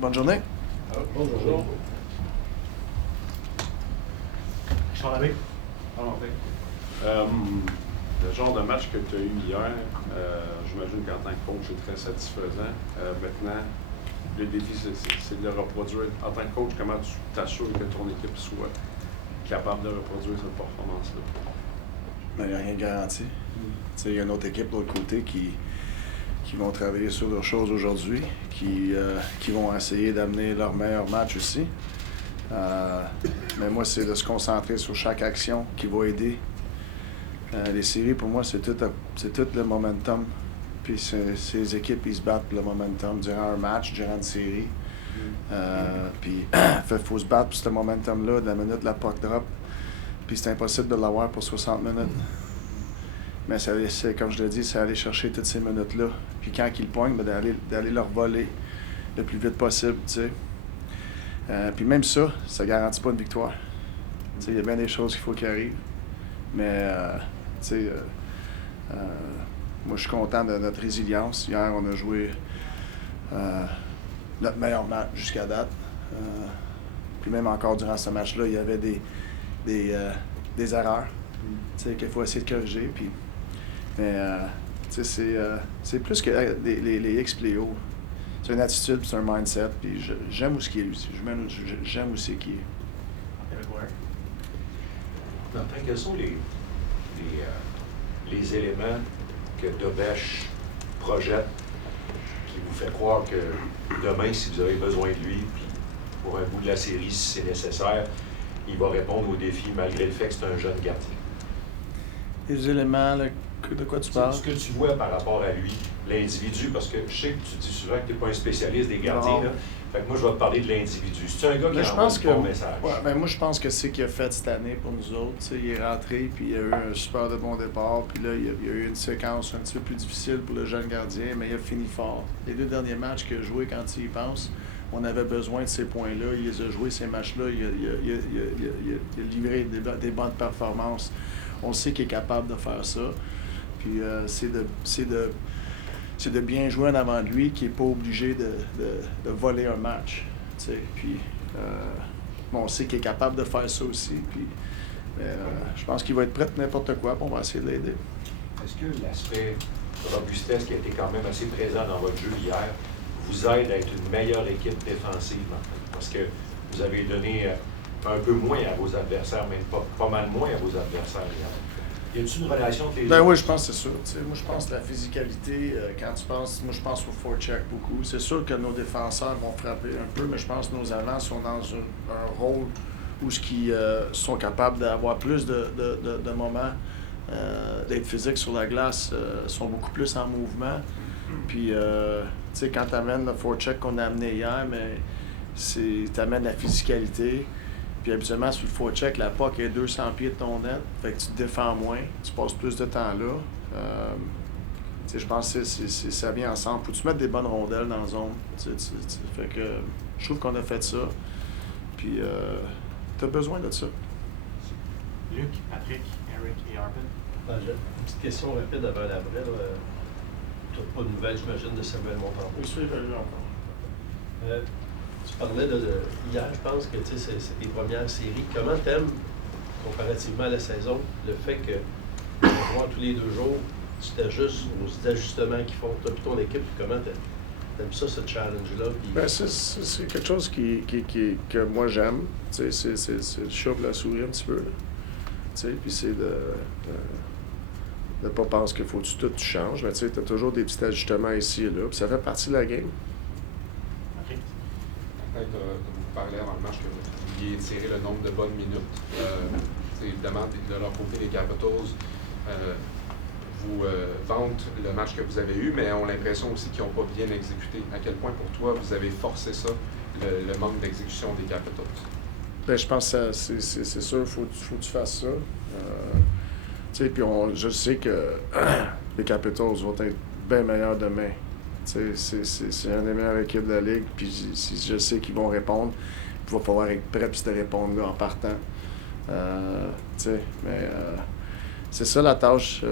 Bonne journée. Bonjour. Richard Labbé. Le genre de match que tu as eu hier, j'imagine qu'en tant que coach, c'est très satisfaisant. Maintenant, le défi, c'est de le reproduire. En tant que coach, comment tu t'assures que ton équipe soit capable de reproduire cette performance-là? Il n'y a rien de garanti. Il y a une autre équipe de l'autre côté qui vont travailler sur leurs choses aujourd'hui, qui vont essayer d'amener leur meilleur match aussi. Mais moi, c'est de se concentrer sur chaque action qui va aider. Les séries, pour moi, c'est tout le momentum. Puis ces équipes, ils se battent pour le momentum durant un match, durant une série. Puis il faut se battre pour ce momentum-là, de la minute de la puck drop. Puis c'est impossible de l'avoir pour 60 minutes. Mais c'est, comme je l'ai dit, c'est aller chercher toutes ces minutes-là. Puis quand ils le poignent, d'aller leur voler le plus vite possible, tu sais. Puis même ça ne garantit pas une victoire. Il y a bien des choses qu'il faut qui arrivent. Mais, moi, je suis content de notre résilience. Hier, on a joué notre meilleur match jusqu'à date. Puis même encore durant ce match-là, il y avait des erreurs qu'il faut essayer de corriger. Puis, mais c'est plus que les X-Pléo. C'est une attitude, c'est un mindset. Puis j'aime où ce qui est aussi. J'aime aussi qui est. Martin, quels sont les éléments que Dobèche projette qui vous fait croire que demain, si vous avez besoin de lui, puis pour un bout de la série, si c'est nécessaire, il va répondre aux défis malgré le fait que c'est un jeune gardien? Les éléments, là, de quoi tu parles? Ce que tu vois par rapport à lui, l'individu, parce que je sais que tu dis souvent que tu n'es pas un spécialiste des gardiens, là. Fait que moi, je vais te parler de l'individu. C'est un gars qui a un bon message. Ouais, ben moi, je pense que c'est ce qu'il a fait cette année pour nous autres. T'sais, il est rentré, puis il a eu un super de bon départ. Puis là, il y a eu une séquence un petit peu plus difficile pour le jeune gardien, mais il a fini fort. Les 2 derniers matchs qu'il a joués, quand il y pense, on avait besoin de ces points-là. Il les a joués, ces matchs-là. Il a livré des bonnes performances. On sait qu'il est capable de faire ça. Puis c'est de bien jouer en avant de lui, qui n'est pas obligé de voler un match. Puis, on sait qu'il est capable de faire ça aussi. Puis, je pense qu'il va être prêt pour n'importe quoi, puis on va essayer de l'aider. Est-ce que l'aspect robustesse qui a été quand même assez présent dans votre jeu hier vous aide à être une meilleure équipe défensive, Martin? Parce que vous avez donné un peu moins à vos adversaires, mais pas mal moins à vos adversaires hier. Y a-t-il une relation avec les Ben oui, je pense que c'est sûr. Moi, je pense que la physicalité, quand tu penses, moi, je pense au forecheck beaucoup. C'est sûr que nos défenseurs vont frapper un peu, mais je pense que nos avants sont dans un rôle où ils sont capables d'avoir plus de moments, d'être physiques sur la glace, sont beaucoup plus en mouvement. Puis, tu sais, quand tu amènes le forecheck qu'on a amené hier, mais tu amènes la physicalité. Puis habituellement, sur le forecheck, la puck est 200 pieds de ton net, fait que tu te défends moins, tu passes plus de temps là. Je pense que ça vient ensemble. Faut-tu mettre des bonnes rondelles dans la zone? Fait que je trouve qu'on a fait ça. Puis tu as besoin de ça. Luc, Patrick, Eric et Arpin. Une petite question rapide avant l'après. Tu n'as pas de nouvelles, j'imagine, de Samuel Montembeault. Je suis évalué encore. Tu parlais hier, je pense que c'est tes premières séries. Comment t'aimes, comparativement à la saison, le fait que tu vas voir tous les 2 jours, tu t'ajustes aux ajustements qu'ils font, toi et ton équipe, comment t'aimes ça, ce challenge-là? Puis... Ben, c'est quelque chose que moi j'aime. C'est le chat pour la souris un petit peu. Puis c'est de ne pas penser qu'il faut que tout tu changes. Mais tu as toujours des petits ajustements ici et là. Puis ça fait partie de la game. Peut-être vous parler avant le match que vous vouliez tirer le nombre de bonnes minutes. Évidemment, de leur côté, les Capitals vous vantent le match que vous avez eu, mais ont l'impression aussi qu'ils n'ont pas bien exécuté. À quel point, pour toi, vous avez forcé ça, le manque d'exécution des Capitals? Bien, je pense que c'est sûr, il faut que tu fasses ça. Puis je sais que les Capitals vont être bien meilleurs demain. C'est une des meilleures équipes de la Ligue, puis je sais qu'ils vont répondre. Il va falloir être prêt pour te répondre là, en partant. Mais c'est ça la tâche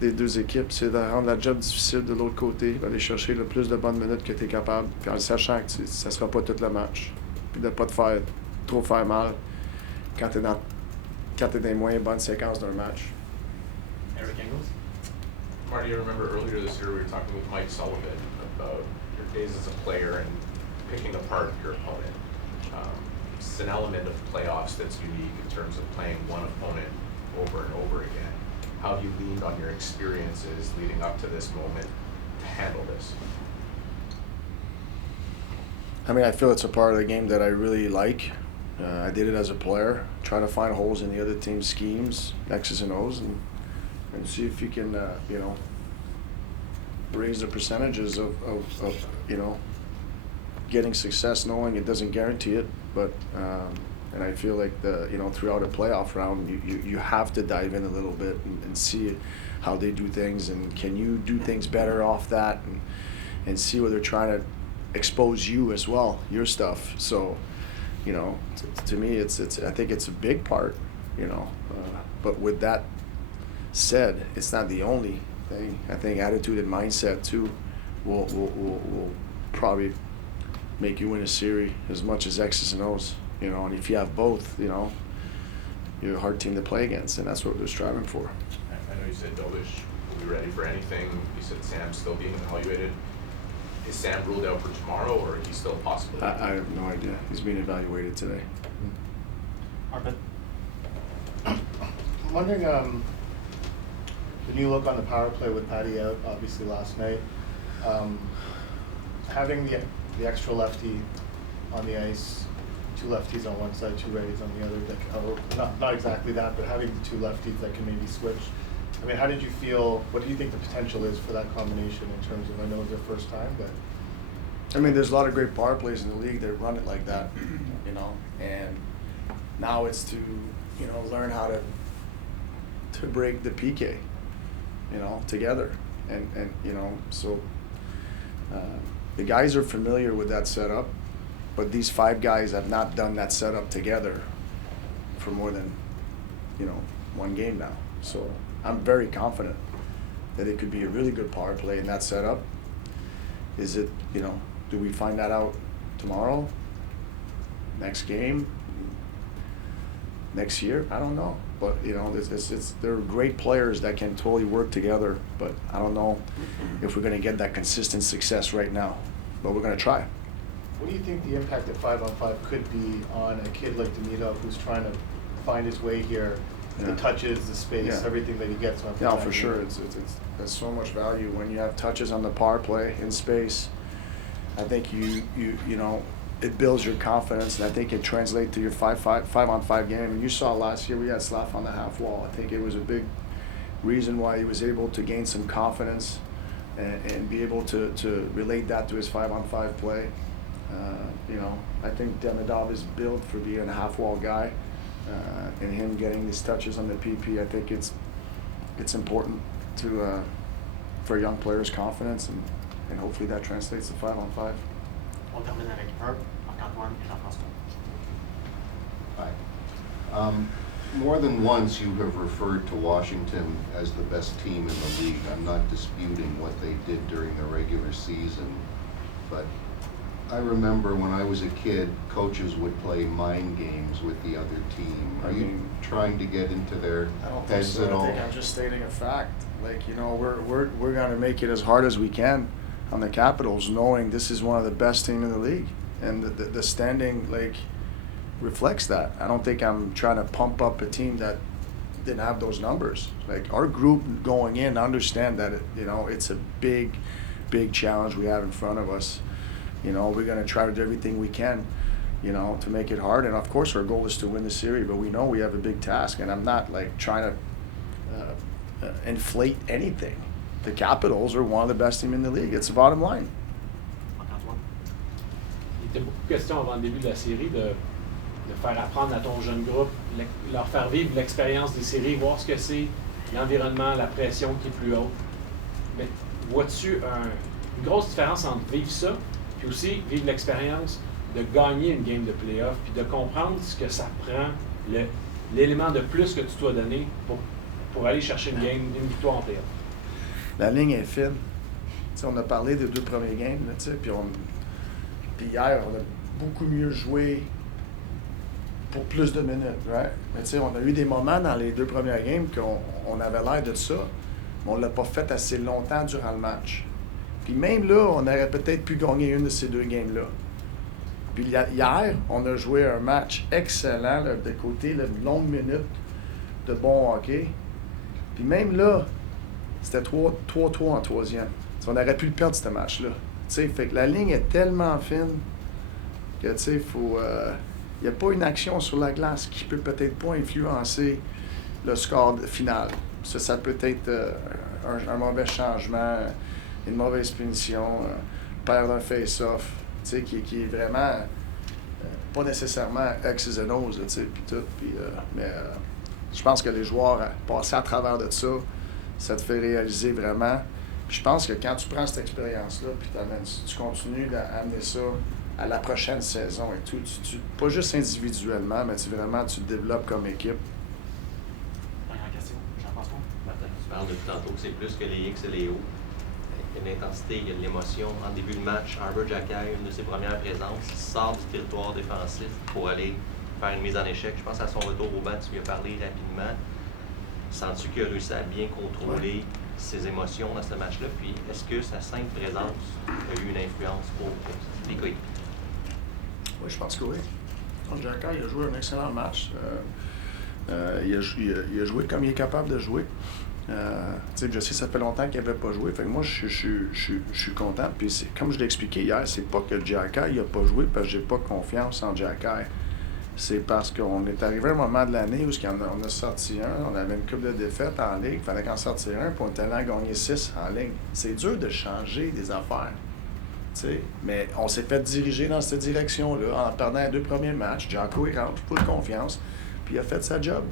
des deux équipes, c'est de rendre la job difficile de l'autre côté, d'aller chercher le plus de bonnes minutes que tu es capable, puis en sachant que ça ne sera pas tout le match, puis de ne pas te faire trop faire mal quand tu es dans les moins bonnes séquences d'un match. Eric Engels? Marty, I remember earlier this year we were talking with Mike Sullivan about your days as a player and picking apart your opponent. It's an element of playoffs that's unique in terms of playing one opponent over and over again. How have you leaned on your experiences leading up to this moment to handle this? I mean, I feel it's a part of the game that I really like. I did it as a player, try to find holes in the other team's schemes, X's and O's, and see if you can, raise the percentages of getting success, knowing it doesn't guarantee it. But and I feel like throughout a playoff round, you have to dive in a little bit and see how they do things, and can you do things better off that, and see where they're trying to expose you as well, your stuff. So, to me, it's I think it's a big part, but with that said, it's not the only thing. I think attitude and mindset too will probably make you win a series as much as X's and O's. And if you have both, you're a hard team to play against, and that's what they're striving for. I know you said Dovish will be ready for anything. You said Sam's still being evaluated. Is Sam ruled out for tomorrow, or is he still possible? I have no idea. He's being evaluated today. Arpit? I'm wondering, the new look on the power play with Patty out, obviously last night, having the extra lefty on the ice, two lefties on one side, two righties on the other, not exactly that, but having the two lefties that can maybe switch. I mean, how did you feel? What do you think the potential is for that combination in terms of, I know it's their first time, but. I mean, there's a lot of great power plays in the league that run it like that, and now it's to, learn how to break the PK, together. And so the guys are familiar with that setup, but these five guys have not done that setup together for more than, one game now. So I'm very confident that it could be a really good power play in that setup. Is it, do we find that out tomorrow? Next game? Next year? I don't know. But, they're great players that can totally work together, but I don't know if we're going to get that consistent success right now. But we're going to try. What do you think the impact of 5-on-5 could be on a kid like Demidov who's trying to find his way here? Yeah. The touches, the space, everything that he gets. Yeah, for sure. It's there's so much value when you have touches on the power play in space. I think it builds your confidence, and I think it translates to your 5-on-5 game. And you saw last year we had Slav on the half wall. I think it was a big reason why he was able to gain some confidence and be able to relate that to his 5-on-5 play. I think Demidov is built for being a half wall guy. And him getting these touches on the PP, I think it's important to for young players' confidence, and hopefully that translates to 5-on-5. On termine avec Marc-Antoine et Jean-François. Hi. More than once you have referred to Washington as the best team in the league. I'm not disputing what they did during the regular season, but I remember when I was a kid, coaches would play mind games with the other team. Are you trying to get into their heads at all? I think I'm just stating a fact. We're going to make it as hard as we can on the Capitals, knowing this is one of the best teams in the league, and the standing reflects that. I don't think I'm trying to pump up a team that didn't have those numbers. Our group going in understand that it's a big challenge we have in front of us. We're going to try to do everything we can, to make it hard. And of course, our goal is to win the series, but we know we have a big task. And I'm not trying to inflate anything. The Capitals are one of the best teams in the league. It's the bottom line. Marc-Antoine? Il était beaucoup question avant le début de la série de faire apprendre à ton jeune groupe, leur faire vivre l'expérience des séries, voir ce que c'est, l'environnement, la pression qui est plus haute. Mais vois-tu une grosse différence entre vivre ça puis aussi vivre l'expérience de gagner une game de play-off, puis de comprendre ce que ça prend, l'élément de plus que tu dois donner pour pour aller chercher une victoire en playoff. La ligne est fine. T'sais, on a parlé des 2 premiers games, puis hier, on a beaucoup mieux joué pour plus de minutes, right? Mais on a eu des moments dans les 2 premières games qu'on avait l'air de ça, mais on ne l'a pas fait assez longtemps durant le match. Puis même là, on aurait peut-être pu gagner une de ces 2 games-là. Puis hier, on a joué un match excellent, là, de côté, là, de longues minutes de bon hockey. Puis même là, c'était 3-3 en troisième. T'sais, on aurait pu le perdre, ce match-là. Fait que la ligne est tellement fine que, faut... il n'y a pas une action sur la glace qui peut peut-être pas influencer le score final. Ça peut être un mauvais changement, une mauvaise punition, perdre un face-off, qui est vraiment pas nécessairement X's and O's, puis tout. Mais je pense que les joueurs, passer à travers de ça, ça te fait réaliser vraiment. Puis je pense que quand tu prends cette expérience-là, puis tu continues d'amener ça à la prochaine saison et tout, pas juste individuellement, mais tu te développes comme équipe. Dernière question, Jean-François. Martin, tu parles depuis tantôt que c'est plus que les X et les O. Il y a de l'intensité, il y a de l'émotion. En début de match, Arber Xhekaj, une de ses premières présences, sort du territoire défensif pour aller faire une mise en échec. Je pense à son retour au banc, tu lui as parlé rapidement. Sens-tu qu'il a réussi à bien contrôler ses émotions dans ce match-là? Puis est-ce que sa simple présence a eu une influence pour les coéquipiers? Oui, je pense que oui. Xhekaj, il a joué un excellent match. Il a joué comme il est capable de jouer. Je sais, ça fait longtemps qu'il n'avait pas joué. Fait que moi, je suis content. Puis comme je l'ai expliqué hier, c'est pas que Xhekaj n'a pas joué parce que j'ai pas confiance en Xhekaj. C'est parce qu'on est arrivé à un moment de l'année où on a sorti un, on avait une couple de défaites en ligue, il fallait qu'en sortir un, puis on était allé en gagner 6 en ligne. C'est dur de changer des affaires. Mais on s'est fait diriger dans cette direction-là en perdant les 2 premiers matchs. Jacko, il rentre, full confiance, puis il a fait sa job.